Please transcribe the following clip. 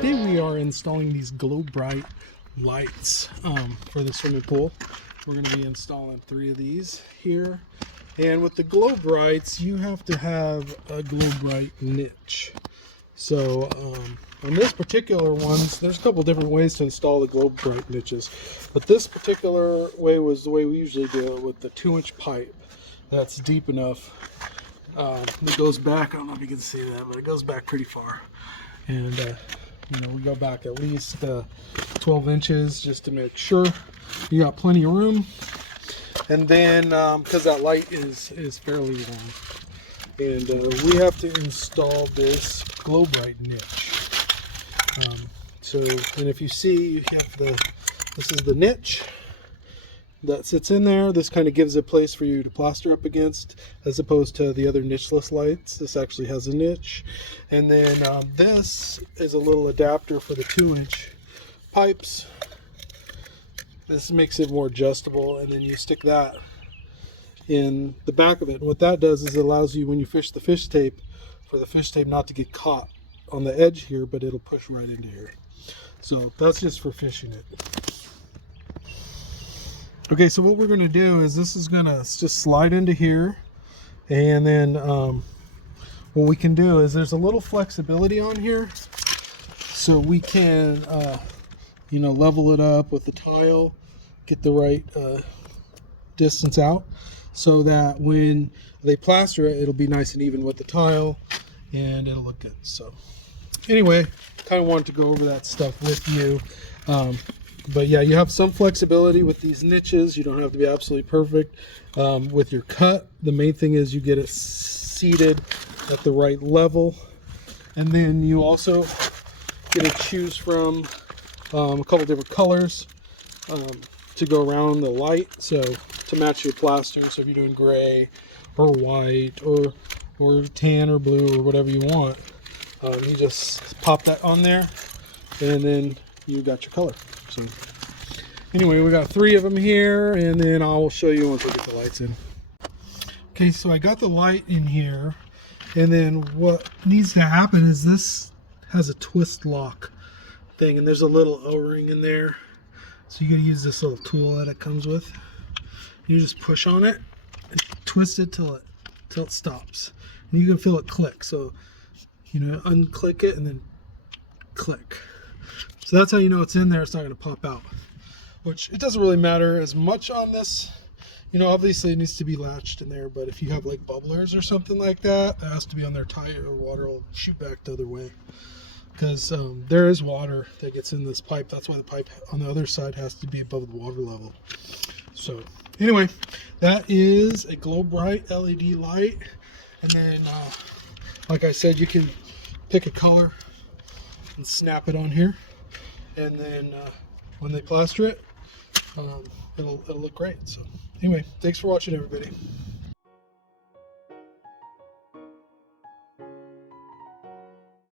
today we are installing these GloBrite lights for the swimming pool. We're going to be installing 3 of these here. And with the GloBrites, you have to have a GloBrite niche. So on this particular ones, there's a couple different ways to install the GloBrite niches. But this particular way was the way we usually do it, with the 2-inch pipe that's deep enough. It goes back, I don't know if you can see that, but it goes back pretty far. And you know, we go back at least 12 inches just to make sure you got plenty of room. And then because that light is fairly long, and we have to install this GloBrite niche. And if you see, you have this is the niche that sits in there. This kind of gives a place for you to plaster up against, as opposed to the other nicheless lights. This actually has a niche. And then this is a little adapter for the 2-inch pipes. This makes it more adjustable, and then you stick that in the back of it. And what that does is it allows you, when you fish the fish tape, for the fish tape not to get caught on the edge here, but it'll push right into here. So that's just for fishing it. Okay, so what we're going to do is this is going to just slide into here, and then what we can do is there's a little flexibility on here, so we can you know, level it up with the tile, get the right distance out, so that when they plaster it, it'll be nice and even with the tile, and it'll look good. So anyway, kind of wanted to go over that stuff with you. But yeah, you have some flexibility with these niches. You don't have to be absolutely perfect with your cut. The main thing is you get it seated at the right level. And then you also get to choose from a couple different colors to go around the light, so to match your plaster. So if you're doing gray or white or tan or blue or whatever you want, you just pop that on there, and then you got your color. So anyway, we got 3 of them here, and then I'll show you once we get the lights in. Okay, so I got the light in here, and then what needs to happen is this has a twist lock thing, and there's a little O-ring in there. So you gotta use this little tool that it comes with. You just push on it and twist it till it stops. And you can feel it click. So, you know, unclick it and then click. So that's how you know it's in there. It's not going to pop out, which it doesn't really matter as much on this. You know, obviously it needs to be latched in there, but if you have like bubblers or something like that, that has to be on there tight, or water will shoot back the other way. Because there is water that gets in this pipe. That's why the pipe on the other side has to be above the water level. So anyway, that is a GloBrite LED light. And then, like I said, you can pick a color and snap it on here. And then when they plaster it, it'll look great. So anyway, thanks for watching, everybody.